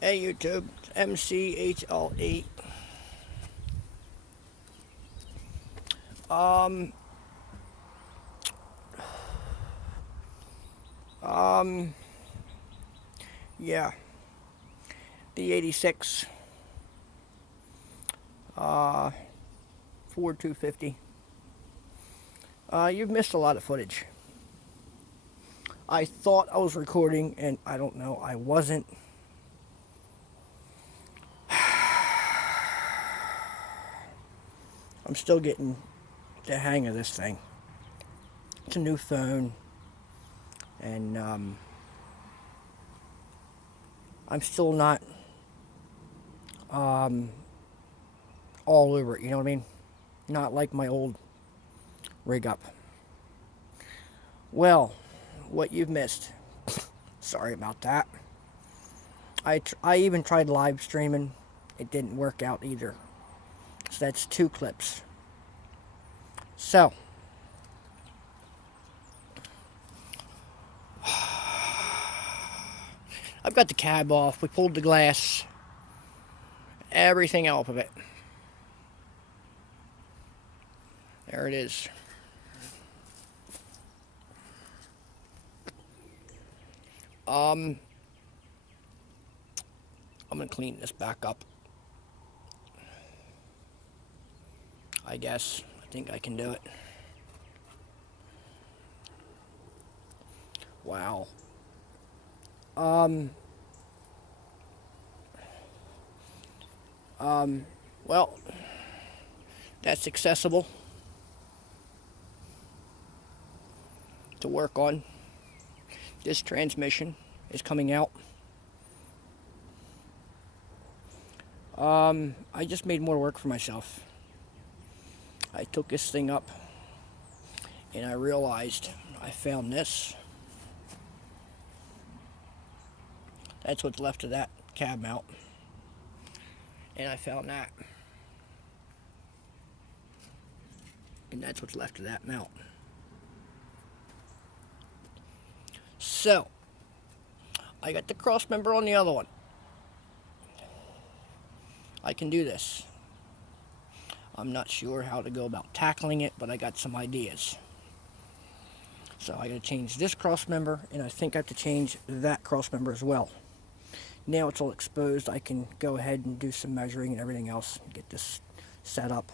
Hey YouTube, MCHL8. Um, um, yeah, the 86, uh, Ford 250. You've missed a lot of footage. I thought I was recording, and I don't know, I wasn't. I'm still getting the hang of this thing. It's a new phone, and I'm still not um, all over it, you know what I mean? Not like my old rig up. Well, what you've missed. Sorry about that. I even tried live streaming. It didn't work out either. So that's two clips. So, I've got the cab off. We pulled the glass. Everything off of it. There it is. Um, I'm going to clean this back up. I guess. I think I can do it. Wow. Um, well, that's accessible to work on. This transmission is coming out. I just made more work for myself. I took this thing up and I realized I found this. That's what's left of that cab mount. And I found that. And that's what's left of that mount. So, I got the cross member on the other one. I can do this. I'm not sure how to go about tackling it, but I got some ideas. So I gotta change this cross member, and I think I have to change that cross member as well. Now it's all exposed, I can go ahead and do some measuring and everything else, get this set up.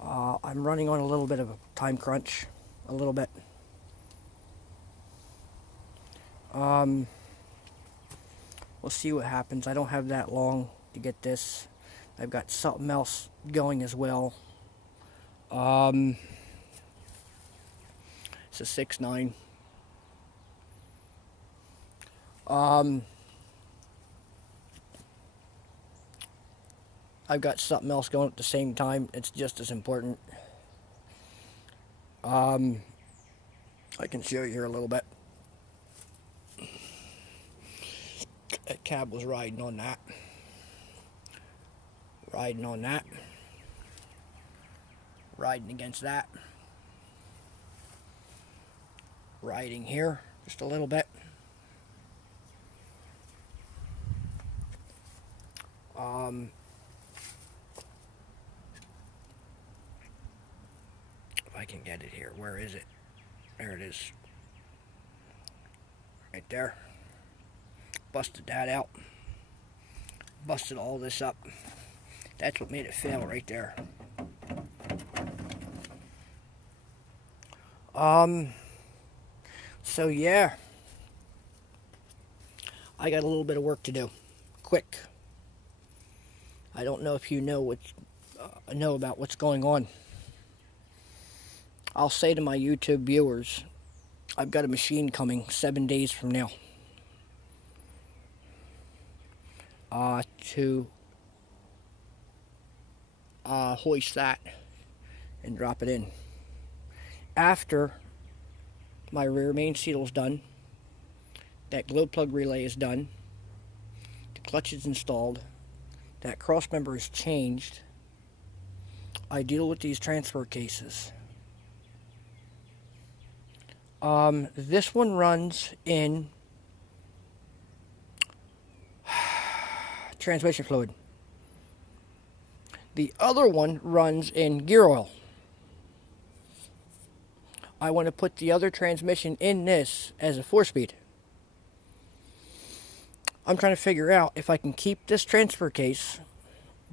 I'm running on a little bit of a time crunch, a little bit. We'll see what happens. I don't have that long to get this. I've got something else going as well. It's a 6.9. I've got something else going at the same time. It's just as important. I can show you here a little bit. That cab was riding on that. Riding on that. Riding against that. Riding here just a little bit. If I can get it here, where is it? There it is. Right there. Busted that out. Busted all this up. That's what made it fail right there. So yeah. I got a little bit of work to do. Quick. I don't know if you know about what's going on. I'll say to my YouTube viewers, I've got a machine coming 7 days from now. To hoist that and drop it in. After my rear main seal is done, that glow plug relay is done, the clutch is installed, that cross member is changed, I deal with these transfer cases. This one runs in transmission fluid. The other one runs in gear oil. I want to put the other transmission in this as a 4-speed. I'm trying to figure out if I can keep this transfer case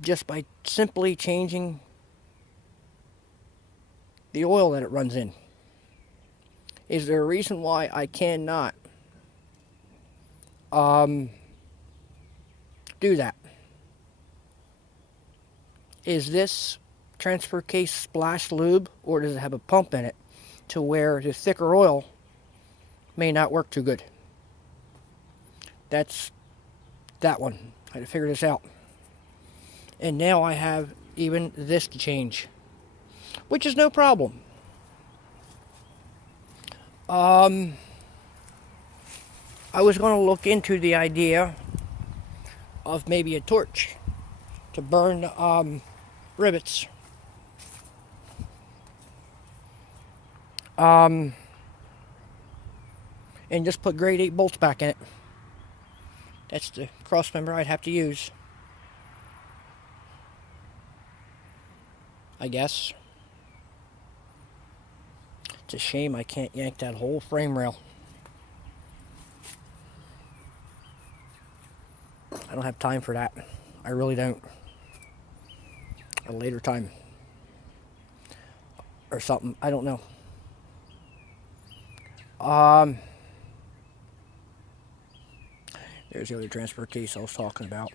just by simply changing the oil that it runs in. Is there a reason why I cannot do that? Is this transfer case splash lube, or does it have a pump in it to where the thicker oil may not work too good? That's that one. I had to figure this out. And now I have even this to change, which is no problem. I was going to look into the idea of maybe a torch to burn rivets. And just put grade 8 bolts back in it. That's the cross member I'd have to use, I guess. It's a shame I can't yank that whole frame rail. I don't have time for that. I really don't. A later time. Or something. I don't know. There's the other transfer case I was talking about.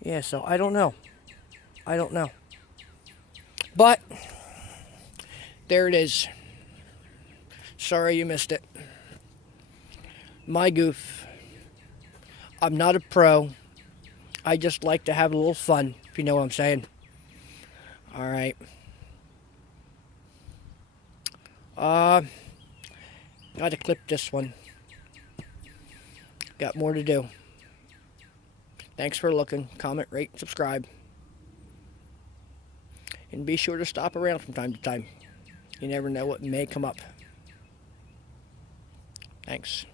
Yeah, so I don't know. But there it is. Sorry you missed it. My goof. I'm not a pro. I just like to have a little fun, if you know what I'm saying. Alright. Gotta clip this one. Got more to do. Thanks for looking. Comment, rate, subscribe. And be sure to stop around from time to time. You never know what may come up. Thanks.